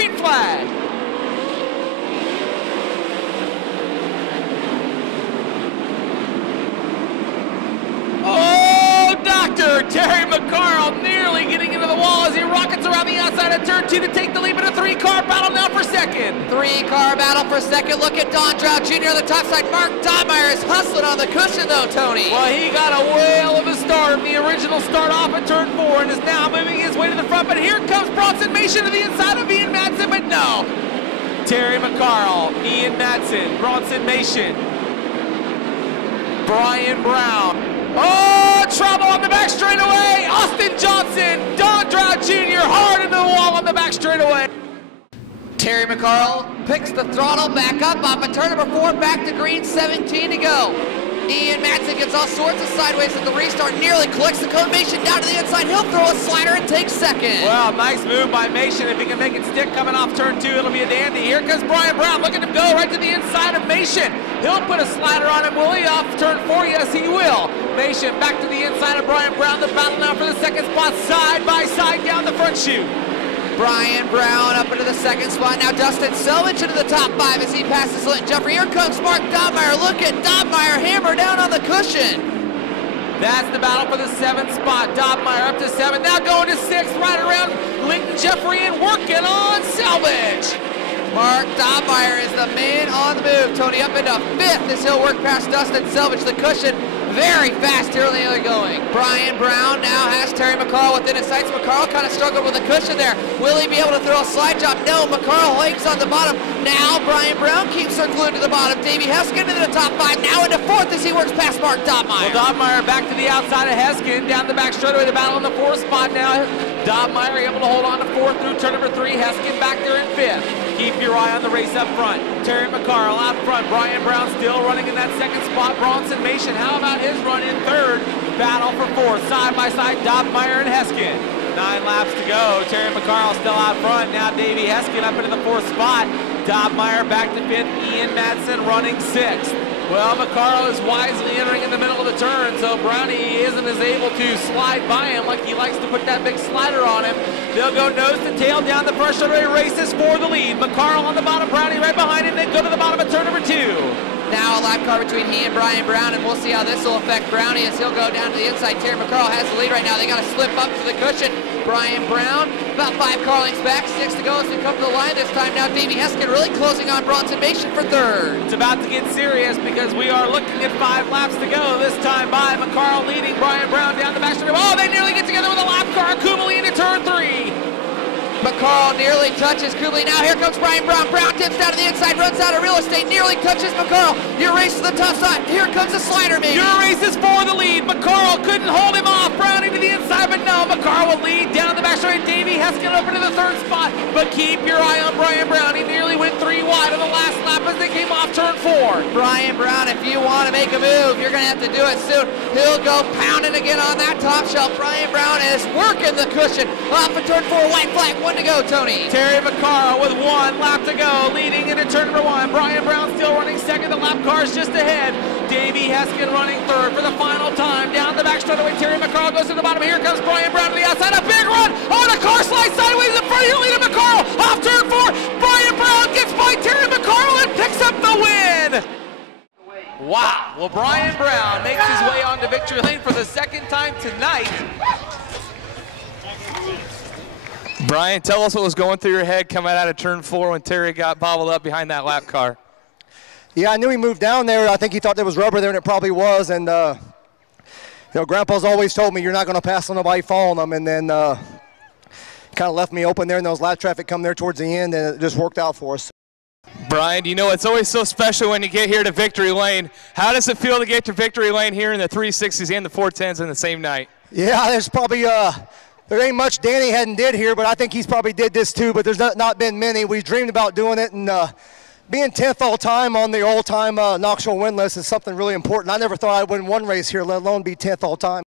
green flag. Oh, Dr. Terry McCarl nearly getting into the wall as he rockets around the outside of turn 2 to take the lead in a 3-car battle now for second. 3-car battle for second. Look at Don Drow Jr. on the top side. Mark Donmeyer is hustling on the cushion though, Tony. Well, he got a whale of a start in the original start off at turn 4 and is now moving his way to the front. But here comes Bronson Mason to the inside of Ian Madsen, but no. Terry McCarl, Ian Madsen, Bronson Mason, Brian Brown. Oh, trouble on the back straightaway. Austin Johnson, Don Drow Jr. hard into the wall on the back straightaway. Terry McCarl picks the throttle back up off of turn number 4, back to green, 17 to go. Ian Madsen gets all sorts of sideways at the restart, nearly collects the cone. Mason down to the inside. He'll throw a slider and take second. Well, nice move by Mason. If he can make it stick coming off turn 2, it'll be a dandy. Here comes Brian Brown. Look at him go right to the inside of Mason. He'll put a slider on him, will he? Off turn 4, yes, he will. Mason back to the inside of Brian Brown. The battle now for the second spot, side by side down the front chute. Brian Brown up into the second spot. Now Dustin Selvage into the top 5 as he passes Linton Jeffrey. Here comes Mark Donmeyer. Look at Donmeyer hammer down on the cushion. That's the battle for the 7th spot. Donmeyer up to 7. Now going to 6th, right around Linton Jeffrey and working on Selvage. Mark Donmeyer is the man on the move. Tony up into 5th as he'll work past Dustin Selvage. The cushion very fast early going. Brian Brown now has Terry McCarl within his sights. McCarl kind of struggled with the cushion there. Will he be able to throw a slide job? No, McCarl hangs on the bottom. Now Brian Brown keeps her glued to the bottom. Davey Heskin into the top 5, now into 4th as he works past Mark Donmeyer. Well, Donmeyer back to the outside of Heskin, down the back straightaway, the battle in the 4th spot now. Donmeyer able to hold on to 4th through turn number 3. Heskin back there in 5th. Keep your eye on the race up front. Terry McCarl out front. Brian Brown still running in that 2nd spot. Bronson Mason, how about his run in 3rd? Battle for 4th. Side by side, Donmeyer and Heskin. 9 laps to go. Terry McCarl still out front. Now Davey Heskin up into the 4th spot. Donmeyer back to 5th. Ian Madsen running 6th. Well, McCarl is wisely entering in the middle of the turn, so Brownie isn't as able to slide by him like he likes to put that big slider on him. They'll go nose to tail down the front straightaway, races for the lead. McCarl on the bottom, Brownie right behind him, then go to the bottom of turn number 2. Now a lap car between he and Brian Brown, and we'll see how this will affect Brownie as he'll go down to the inside. Terry McCarl has the lead right now. They got to slip up to the cushion. Brian Brown about 5 car lengths back, 6 to go as we come to the line this time. Now Davey Heskin really closing on Bronson Mason for 3rd. It's about to get serious because we are looking at 5 laps to go. This time by McCarl leading Brian Brown down the back straight. Oh, they nearly get together with a lap car. Kubeli into turn 3. McCarl nearly touches Kubeli. Now here comes Brian Brown. Brown tips down to the inside, runs out of real estate, nearly touches McCarl. Your race to the top side. Here comes the slider, maybe. Your race is for the lead. McCarl couldn't hold him off. Brown into the inside, but no. McCarl will lead down the back straight. Davey Heskin up into the 3rd spot. But keep your eye on Brian Brown. He nearly went 3 wide on the last lap as they came off turn 4. Brian Brown, if you want to make a move, you're going to have to do it soon. He'll go pounding again on that top shelf. Brian Brown is working the cushion. Off of turn 4, white flag, 1 to go, Tony. Terry McCarl with 1 lap to go, leading into turn number 1. Brian Brown still running 2nd. The lap car's just ahead. Davey Heskin running 3rd for the final time. Down the back straightaway, Terry McCarl goes to the bottom. Here comes Brian Brown to the outside. A big run. Oh, the car slides sideways in front of you, leading McCarl. Off turn 4. Brian Brown gets by Terry McCarl and picks up the win. Wow. Well, Brian Brown makes his way onto victory lane for the 2nd time tonight. Brian, tell us what was going through your head coming out of turn 4 when Terry got bobbled up behind that lap car. Yeah, I knew he moved down there. I think he thought there was rubber there, and it probably was. And, you know, Grandpa's always told me you're not going to pass on nobody following them. And then kind of left me open there, and those lap traffic come there towards the end, and it just worked out for us. Brian, you know it's always so special when you get here to victory lane. How does it feel to get to victory lane here in the 360s and the 410s in the same night? Yeah, there's probably there ain't much Danny hadn't did here, but I think he's probably did this too, but there's not been many. We dreamed about doing it, and being 10th all time on the all-time Knoxville win list is something really important. I never thought I'd win one race here, let alone be 10th all time.